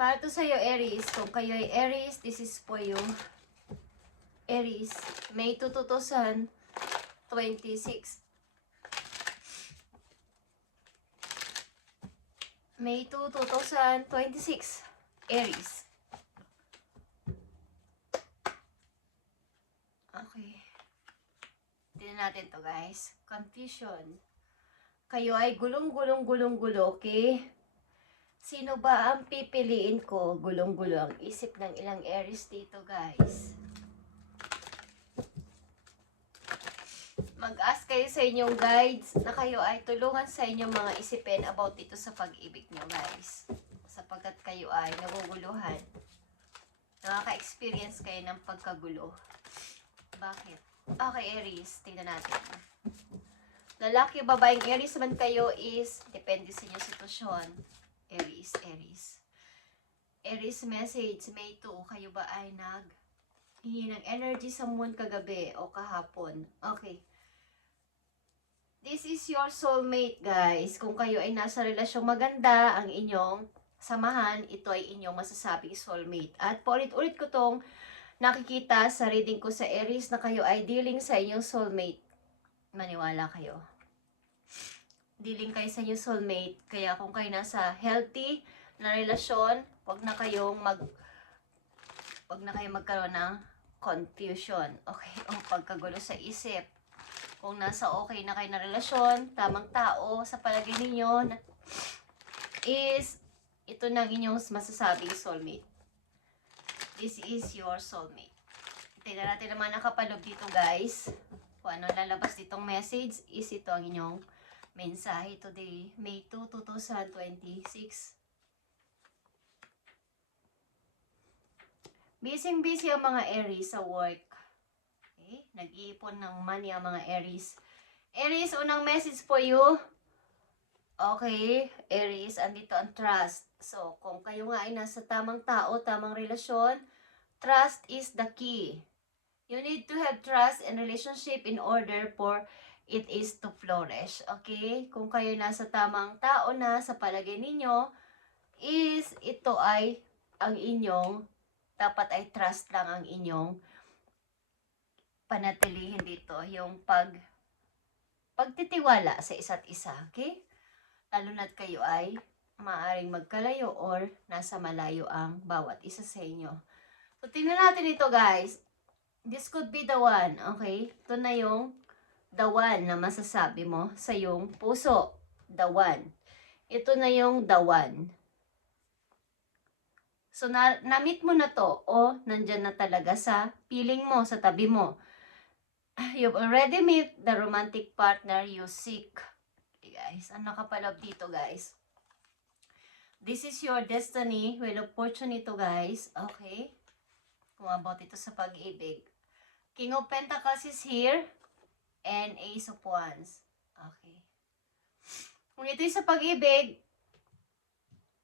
Para to sa'yo, Aries. Kung kayo ay Aries, this is for you. Aries, May 2, 2026. May 2, 2026. Aries. Okay. Tignan natin to, guys. Confusion. Kayo ay gulong-gulong-gulong-gulo, okay? Sino ba ang pipiliin ko? Gulong-gulo ang isip ng ilang Aries dito, guys. Mag-ask kayo sa inyong guides na kayo ay tulungan sa inyong mga isipin about dito sa pag-ibig nyo, guys. Sapagkat kayo ay naguguluhan. Nakaka-experience kayo ng pagkagulo. Bakit? Okay, Aries. Tingnan natin. Lalaki, babaeng Aries man kayo is depende sa inyong sitwasyon. Aries, Aries. Aries message, May 2. Kayo ba ay hingi ng energy sa moon kagabi o kahapon? Okay. This is your soulmate, guys. Kung kayo ay nasa relasyong maganda, ang inyong samahan, ito ay inyong masasabing soulmate. At paulit-ulit ko tong nakikita sa reading ko sa Aries na kayo ay dealing sa inyong soulmate. Maniwala kayo. Dealing kayo sa inyong soulmate. Kaya kung kayo nasa healthy na relasyon, wag na kayong magkaroon ng confusion. Okay? O pagkagulo sa isip. Kung nasa okay na kayo na relasyon, tamang tao sa palagay ninyo is ito na ang inyong masasabing soulmate. This is your soulmate. Tingnan natin naman nakapaloob dito, guys. Kung ano lalabas ditong message is ito ang inyong mensahe today, May 2, 2026. Busy ang mga Aries sa work. Okay? Nag-iipon ng money ang mga Aries. Aries, unang message for you. Okay, Aries, andito ang trust. So, kung kayo nga ay nasa tamang tao, tamang relasyon, trust is the key. You need to have trust and relationship in order for it is to flourish. Okay? Kung kayo nasa tamang tao na sa palagay ninyo, is ito ay ang inyong, dapat ay trust lang ang inyong panatilihin dito. Yung pagtitiwala sa isa't isa. Okay? Lalo na't kayo ay maaaring magkalayo or nasa malayo ang bawat isa sa inyo. So, tingnan natin ito, guys. This could be the one. Okay? Ito na yung the one na masasabi mo sa iyong puso. The one. Ito na yung the one. So, na-meet mo na to o nandyan na talaga sa feeling mo, sa tabi mo. You've already met the romantic partner you seek. Okay, guys. Ang nakapaloob dito, guys. This is your destiny. Well, opportunity to, guys. Okay? Kung about ito sa pag-ibig. King of Pentacles is here. And Ace of Wands. Okay. Kung ito yung sa pag-ibig,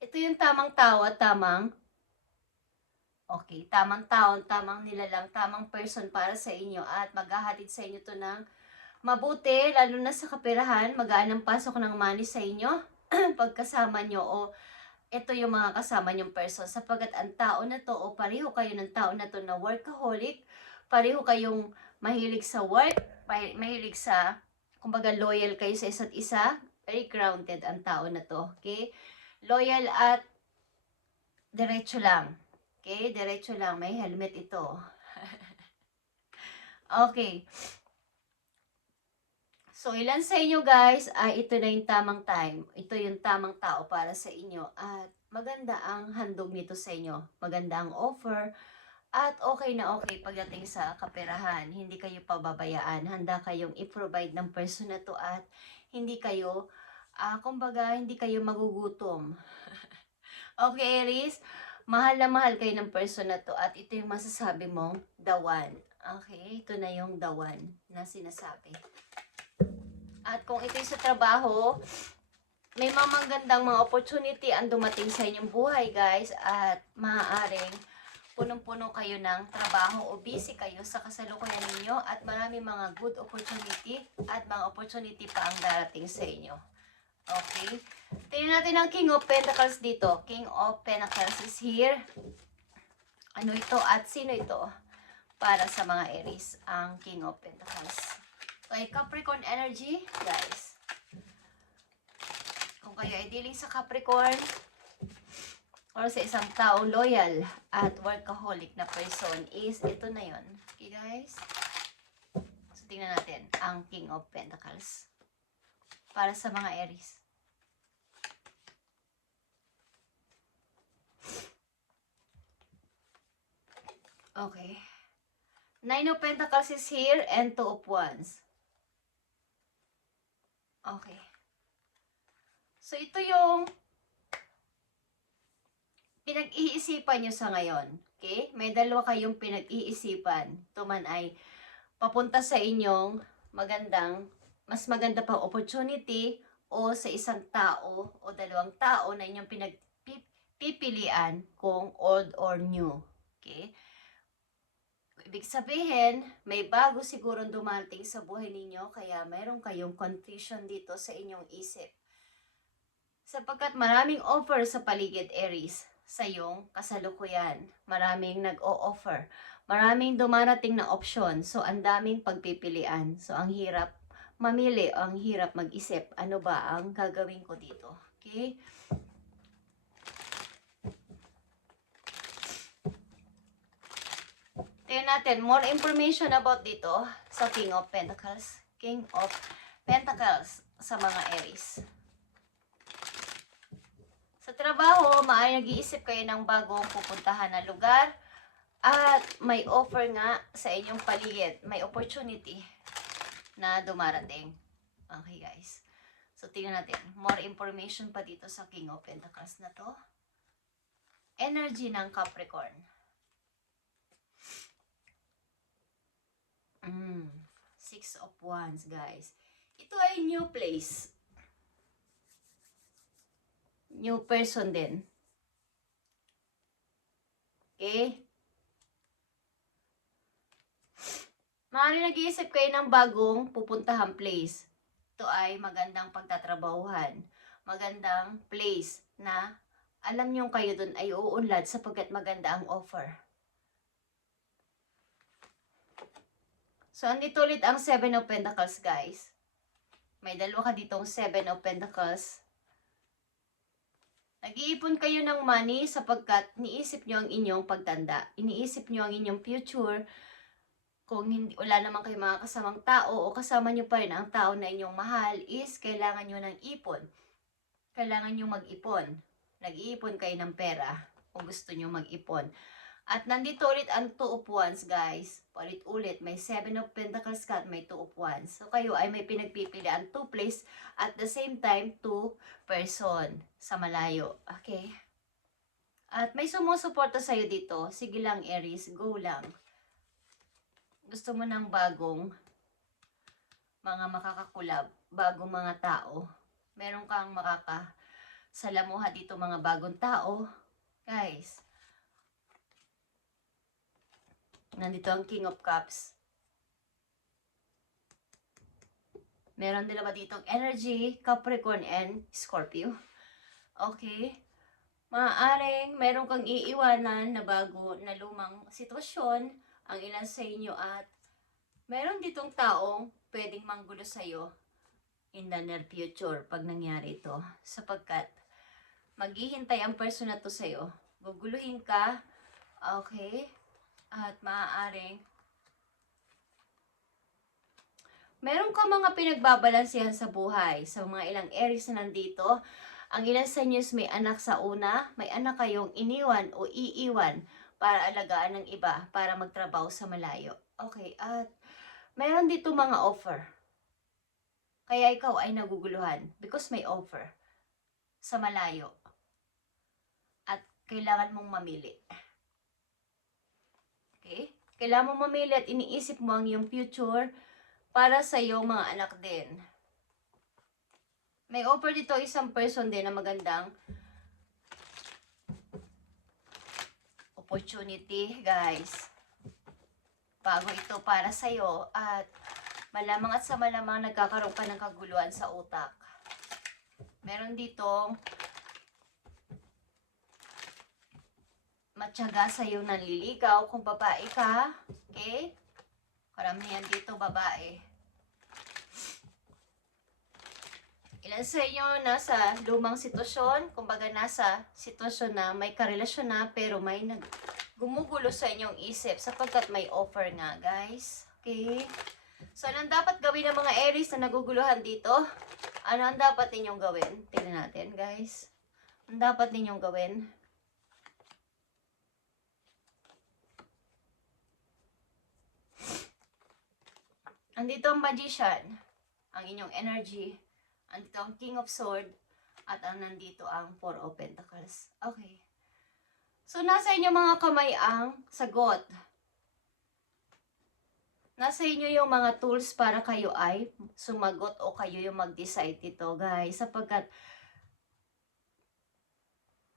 ito yung tamang tao at tamang tamang tao, tamang nilalang, tamang person para sa inyo at maghahatid sa inyo to ng mabuti, lalo na sa kaperahan, magaan ang pasok ng money sa inyo pagkasama nyo o ito yung mga kasama nyong person sapagkat ang tao na to o pareho kayo ng tao na to na workaholic, pareho kayong mahilig sa work, mahilig sa, kumbaga loyal kayo sa isa't isa, very grounded ang tao na to, okay? Loyal at diretso lang. Okay, diretso lang. May helmet ito. Okay. So, ilan sa inyo guys, ay ito na yung tamang time. Ito yung tamang tao para sa inyo. At maganda ang handog nito sa inyo. Maganda ang offer. At okay na okay pagdating sa kaperahan. Hindi kayo pababayaan. Handa kayong i-provide ng person na to at hindi kayo, kumbaga, hindi kayo magugutom. Okay, Aries? Mahal na mahal kayo ng person na to at ito yung masasabi mong the one. Okay, ito na yung the one na sinasabi. At kung ito yung sa trabaho, may mga magandang mga opportunity ang dumating sa inyong buhay, guys. At maaaring punong-puno kayo ng trabaho o busy kayo sa kasalukuyan ninyo at marami mga good opportunity at mga opportunity pa ang darating sa inyo. Okay. Tingnan natin ang King of Pentacles dito. King of Pentacles is here. Ano ito at sino ito? Para sa mga Aries, ang King of Pentacles. Okay, Capricorn energy, guys. Kung kayo ay dealing sa Capricorn, or sa isang tao loyal at workaholic na person, is ito na yon. Okay, guys? So, tingnan natin ang King of Pentacles para sa mga Aries. Okay. Nine of Pentacles is here and Two of Wands. Okay. So, ito yung pinag-iisipan nyo sa ngayon. Okay? May dalawa kayong pinag-iisipan. Ito man ay papunta sa inyong mas maganda pang opportunity o sa isang tao o dalawang tao na inyong pinagpipilian kung old or new. Okay? Ibig sabihin, may bago sigurong dumating sa buhay ninyo, kaya mayroon kayong confusion dito sa inyong isip. Sapagkat maraming offer sa paligid, Aries, sa iyong kasalukuyan. Maraming nag-o-offer. Maraming dumarating na option. So, ang daming pagpipilian. So, ang hirap mamili, ang hirap mag-isip. Ano ba ang gagawin ko dito? Okay? Tingnan natin, more information about dito sa King of Pentacles. King of Pentacles sa mga Aries. Sa trabaho, maaari nag-iisip kayo ng bagong pupuntahan na lugar at may offer nga sa inyong paligid. May opportunity na dumarating. Okay, guys. So, tingnan natin. More information pa dito sa King of Pentacles na to. Energy ng Capricorn. Six of Wands, guys. Ito ay new place. New person din. Okay? Maaari nag-iisip kayo ng bagong pupuntahan place. Ito ay magandang pagtatrabahuhan. Magandang place na alam nyo kayo dun ay uunlad sapagkat maganda ang offer. So, andito ulit ang Seven of Pentacles, guys. May dalawa ka ditong Seven of Pentacles. Nag-iipon kayo ng money sapagkat iniisip nyo ang inyong pagtanda. Iniisip nyo ang inyong future. Kung hindi, wala naman kayo mga kasamang tao o kasama nyo pa rin ang tao na inyong mahal, is kailangan nyo ng ipon. Kailangan nyo mag-ipon. Nag-iipon kayo ng pera kung gusto nyo mag-ipon. At nandito ulit ang Two of Wands, guys. Ulit-ulit, may Seven of Pentacles ka at may Two of Wands. So, kayo ay may pinagpipilian two place at the same time, two person sa malayo. Okay? At may sumusuporta sa'yo dito. Sige lang, Aries. Go lang. Gusto mo ng bagong mga makakakulab, bagong mga tao. Meron kang makakasalamuha dito mga bagong tao. Guys, nandito ang King of Cups. Meron din ba ditong energy, Capricorn and Scorpio. Okay. Maaaring meron kang iiwanan na bago na lumang sitwasyon ang ilan sa inyo at meron ditong taong pwedeng manggulo sa'yo in the near future pag nangyari ito. Sapagkat maghihintay ang person na to sa'yo. Guguluhin ka. Okay. At maaaring meron ka mga pinagbabalansehan sa buhay. Sa mga ilang Aries na nandito, ang ilan sa inyo may anak sa una, may anak kayong iniwan o iiwan para alagaan ng iba, para magtrabaho sa malayo. Okay, at meron dito mga offer. Kaya ikaw ay naguguluhan because may offer sa malayo. At kailangan mong mamili. Okay? Kailangan mong mamili at iniisip mo ang iyong future para sa iyong mga anak din. May offer dito isang person din na magandang opportunity, guys. Bago ito para sa iyo at malamang at sa malamang nagkakaroon ka ng kaguluhan sa utak. Meron ditong matyaga sa'yo nanliligaw kung babae ka. Okay? Karamihan dito babae. Ilan sa inyo nasa lumang sitwasyon, kumbaga nasa sitwasyon na may karelasyon na pero may gumugulo sa inyong isip sapagkat may offer nga, guys. Okay? So, anong dapat gawin ng mga Aries na naguguluhan dito? Ano ang dapat ninyong gawin? Tingnan natin, guys. Ang dapat ninyong gawin? Andito ang Magician, ang inyong energy. Andito ang King of Swords, at nandito ang Four of Pentacles. Okay. So, nasa inyo mga kamay ang sagot. Nasa inyo yung mga tools para kayo ay sumagot o kayo yung mag-decide dito, guys. Sapagkat,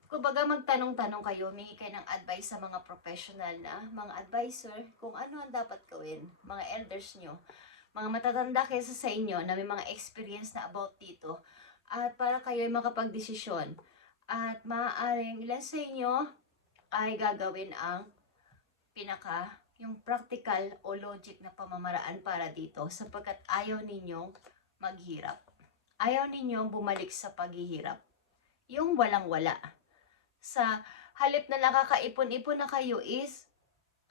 kumbaga magtanong-tanong kayo, humingi kayo ng advice sa mga professional na, mga advisor, kung ano ang dapat gawin, mga elders nyo, mga matatanda kaysa sa inyo na may mga experience na about dito, at para kayo ay makapag-desisyon. At maaaring ilan sa inyo ay gagawin ang yung practical o logic na pamamaraan para dito sapagkat ayaw ninyong maghirap. Ayaw ninyong bumalik sa paghihirap. Yung walang-wala. Sa halip na nakakaipon-ipon na kayo is,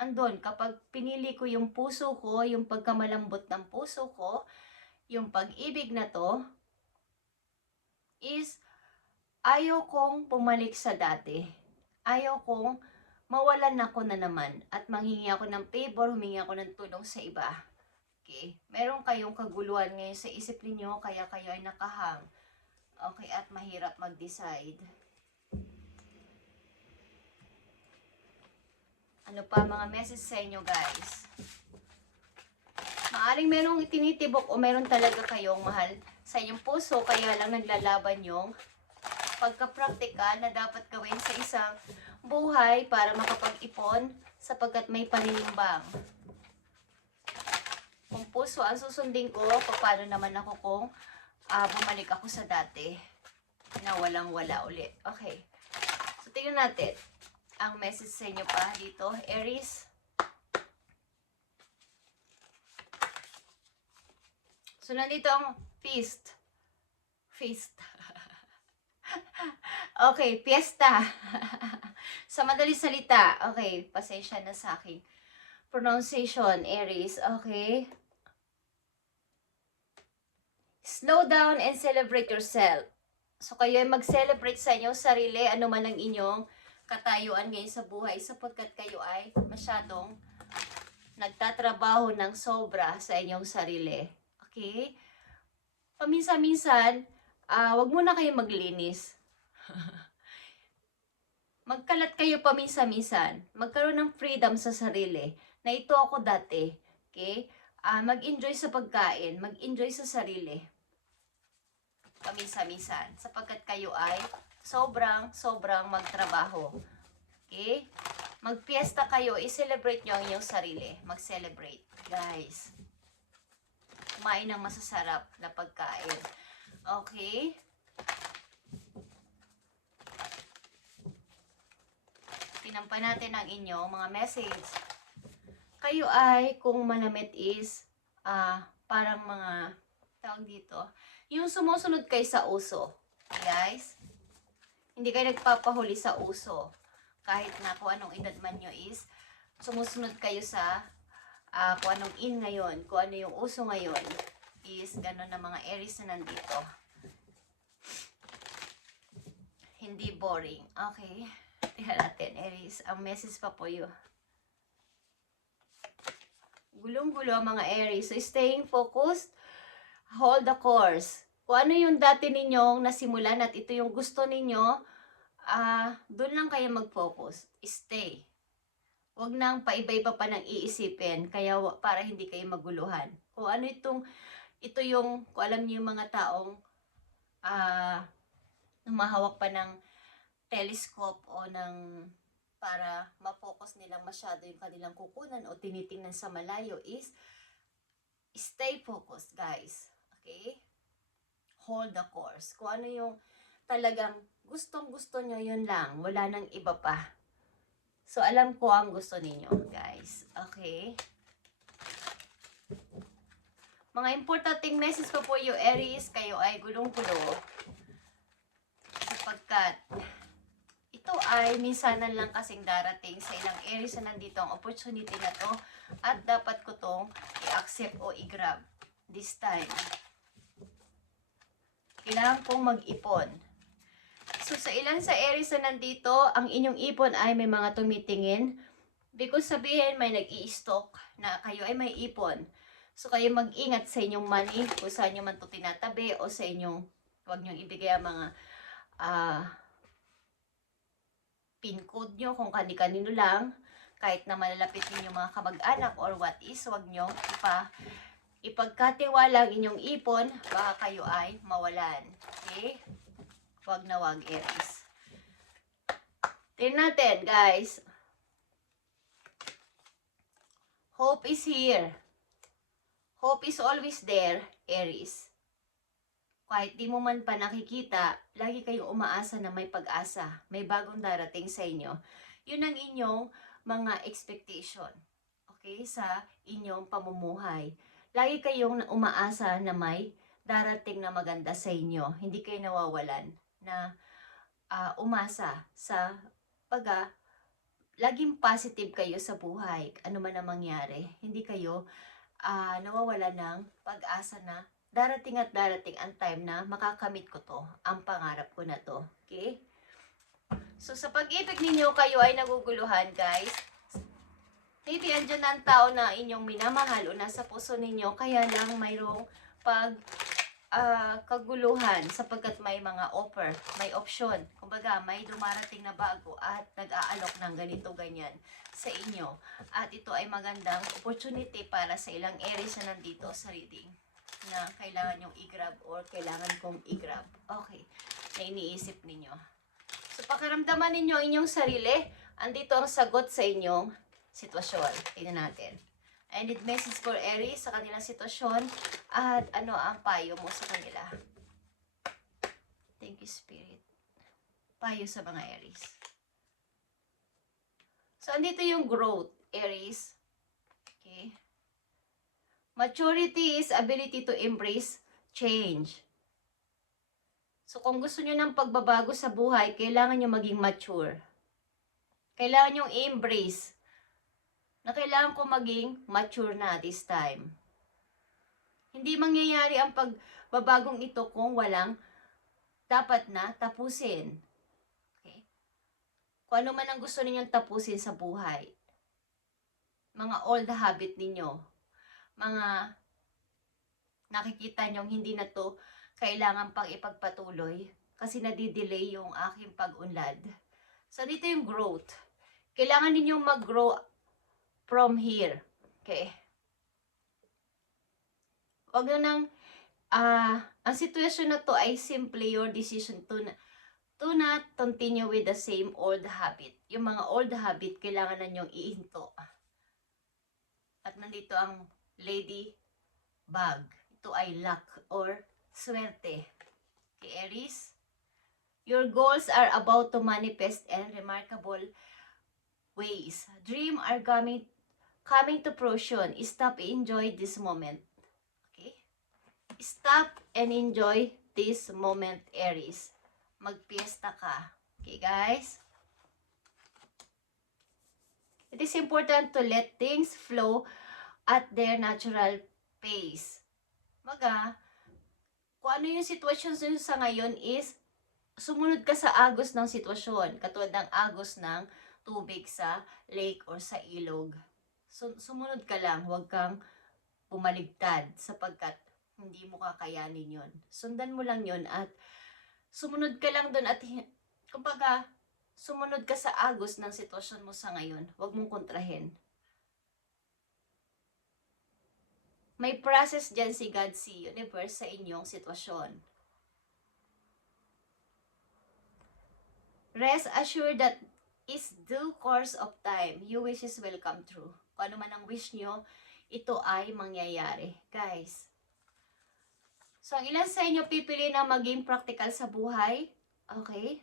andun, kapag pinili ko yung puso ko, yung pagkamalambot ng puso ko, yung pag-ibig na to, is, ayaw kong bumalik sa dati. Ayaw kong mawalan ako na naman at manghingi ako ng favor, humingi ako ng tulong sa iba. Okay? Meron kayong kaguluhan ngayon sa isip niyo kaya kayo ay nakahang. Okay, at mahirap mag-decide. Ano pa mga message sa inyo, guys? Maaring merong itinitibok o meron talaga kayong mahal sa inyong puso, kaya lang naglalaban yung pagka-practical na dapat gawin sa isang buhay para makapag-ipon sapagkat may paninimbang. Kung puso ang susundin ko, paano naman ako kung bumalik ako sa dati na walang-wala ulit. Okay. So, tingnan natin ang message sa inyo pa dito, Aries. So, nandito ang feast. Okay, fiesta. Sa madaling salita, okay, pasensya na sa aking pronunciation, Aries, okay? Slow down and celebrate yourself. So, kayo ay mag-celebrate sa inyong sarili, ano man ang inyong katayuan ngayon sa buhay, sapagkat kayo ay masyadong nagtatrabaho ng sobra sa inyong sarili. Okay? Paminsan-minsan, wag muna kayo maglinis. Magkalat kayo paminsan-minsan. Magkaroon ng freedom sa sarili. Na ito ako dati. Okay? Mag-enjoy sa pagkain. Mag-enjoy sa sarili. Paminsan-minsan. Sapagkat kayo ay sobrang magtrabaho. Okay? Magpiesta kayo. I-celebrate nyo ang inyong sarili. Mag-celebrate. Guys. Kumain ng masasarap na pagkain. Okay? Tinampan natin ang inyong mga message. Kayo ay, kung manamit is, parang mga, tawag dito, yung sumusunod kayo sa uso. Guys, hindi kayo nagpapahuli sa uso. Kahit na kung anong edad man nyo is, sumusunod kayo sa, kung anong in ngayon, kung ano yung uso ngayon, is gano'n na mga Aries na nandito. Hindi boring. Okay. Tingnan natin, Aries. Ang message pa po yun. Gulong-gulo ang mga Aries. So, staying focused, hold the course. Kung ano yung dati ninyong nasimulan at ito yung gusto ninyo, doon lang kayo mag-focus. Stay. Huwag nang paiba-iba pa ng iisipin, kaya para hindi kayo maguluhan. Kung ano ito yung, kung alam niyo yung mga taong humahawak pa ng telescope o ng para ma-focus nilang masyado yung kanilang kukunan o tinitingnan sa malayo is stay focused, guys. Okay? hold the course. Kung ano yung talagang gustong-gusto nyo, yun lang. Wala nang iba pa. So, alam ko ang gusto ninyo, guys. Okay? Mga importanteng message pa po yung Aries, kayo ay gulong-gulo. Sapagkat, ito ay minsanan lang kasing darating sa ilang Aries na nandito ang opportunity na to. At dapat ko tong i-accept o i-grab this time. Kailangan kong mag-ipon. So, sa ilan sa Aries na nandito, ang inyong ipon ay may mga tumitingin. Because sabihin, may nag-i-stock na kayo ay may ipon. So, kayo mag-ingat sa inyong money, kung saan nyo man ito tinatabi, o sa inyong, huwag nyo ibigay ang mga pin code nyo, kung kani-kanino lang, kahit na malalapit ninyo mga kamag-anak, or what is, huwag nyo ipagkatiwala ang inyong ipon, baka kayo ay mawalan. Okay? Wag na wag, Aries. Tingnan natin, guys. Hope is here. Hope is always there, Aries. Kahit di mo man pa nakikita, lagi kayong umaasa na may pag-asa. May bagong darating sa inyo. Yun ang inyong mga expectation. Okay? Sa inyong pamumuhay. Lagi kayong umaasa na may darating na maganda sa inyo. Hindi kayo nawawalan na umasa sa laging positive kayo sa buhay. Ano man ang mangyari. Hindi kayo nawawala ng pag-asa na darating at darating ang time na makakamit ko to. Ang pangarap ko na to. Okay? So, sa pag-ibig ninyo, kayo ay naguguluhan, guys. Maybe andyan na ang tao na inyong minamahal o nasa puso ninyo, kaya lang mayroong kaguluhan sapagkat may mga offer, may option. Kumbaga, may dumarating na bago at nag-aalok ng ganito, ganyan sa inyo. At ito ay magandang opportunity para sa ilang Aries na nandito sa reading na kailangan yung i-grab or kailangan kong i-grab. Okay, na iniisip ninyo. So, pakiramdaman ninyo inyong sarili, andito ang sagot sa inyong sitwasyon. Tingnan natin. I need message for Aries sa kanilang sitwasyon at ano ang payo mo sa kanila. Thank you, Spirit. Payo sa mga Aries. So, andito yung growth, Aries. Okay. Maturity is ability to embrace change. So, kung gusto nyo ng pagbabago sa buhay, kailangan nyo maging mature. Kailangan nyo i-embrace na kailangan ko maging mature na this time. Hindi mangyayari ang pagbabagong ito kung walang dapat na tapusin. Okay? Kung ano man ang gusto ninyong tapusin sa buhay. Mga old habit ninyo. Mga nakikita nyong hindi na to kailangan pang ipagpatuloy kasi nadidelay yung aking pag-unlad. So, dito yung growth. Kailangan ninyong mag-grow from here. Okay. Huwag na nang, ang sitwasyon na to ay simply your decision to not continue with the same old habit. Yung mga old habit, kailangan na nyong ihinto. At nandito ang Lady Bug. Ito ay luck or swerte. Okay, Aries? Your goals are about to manifest in remarkable ways. Dreams are coming to fruition. Stop and enjoy this moment. Okay? Stop and enjoy this moment, Aries. Magpiesta ka. Okay, guys? It is important to let things flow at their natural pace. Kung ano yung sitwasyon sa ngayon is sumunod ka sa agos ng sitwasyon. Katulad ng agos ng tubig sa lake or sa ilog. So, sumunod ka lang. Huwag kang bumaligtad sapagkat hindi mo kakayanin yun. Sundan mo lang yun at sumunod ka lang doon at kumbaga, sumunod ka sa agos ng sitwasyon mo sa ngayon. Huwag mong kontrahin. May process dyan si God, si Universe sa inyong sitwasyon. Rest assured that is due course of time, your wishes will come true. Kung ano man ang wish nyo, ito ay mangyayari. Guys, So, ang ilan sa inyo pipili na maging practical sa buhay? Okay?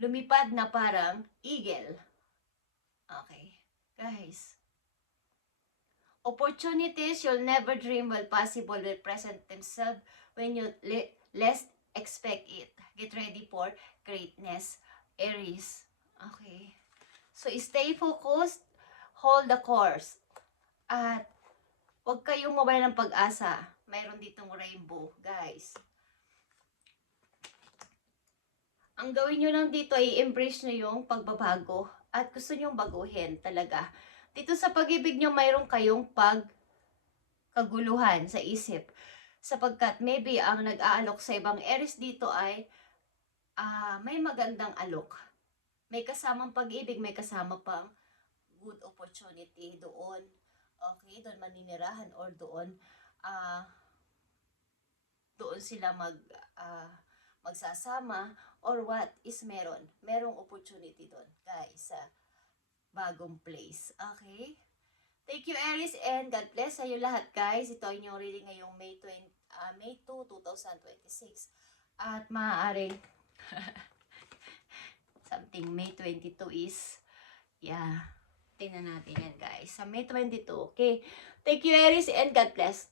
Lumipad na parang eagle. Okay. Guys. Opportunities you'll never dream will possible will present themselves when you least expect it. Get ready for greatness. Aries. Okay. So, stay focused. Hold the course. At huwag kayong mawala ng pag-asa. Mayroon ditong rainbow, guys. Ang gawin nyo lang dito ay embrace nyo yung pagbabago. At gusto nyong baguhin talaga. Dito sa pag-ibig nyo, mayroon kayong pagkaguluhan sa isip. Sapagkat maybe ang nag-aalok sa ibang Aries dito ay may magandang alok. May kasamang pag-ibig, may kasama pang good opportunity doon. Okay, doon maninirahan or doon sila magsasama or what is merong opportunity doon, guys, sa bagong place. Okay? Thank you, Aries, and God bless sa iyo lahat, guys. Ito ay inyong reading ngayong May 2, 2026. At maaaring something May 22 is, tingnan natin yan, guys. Sa May 22. Okay. Thank you, Aries, and God bless.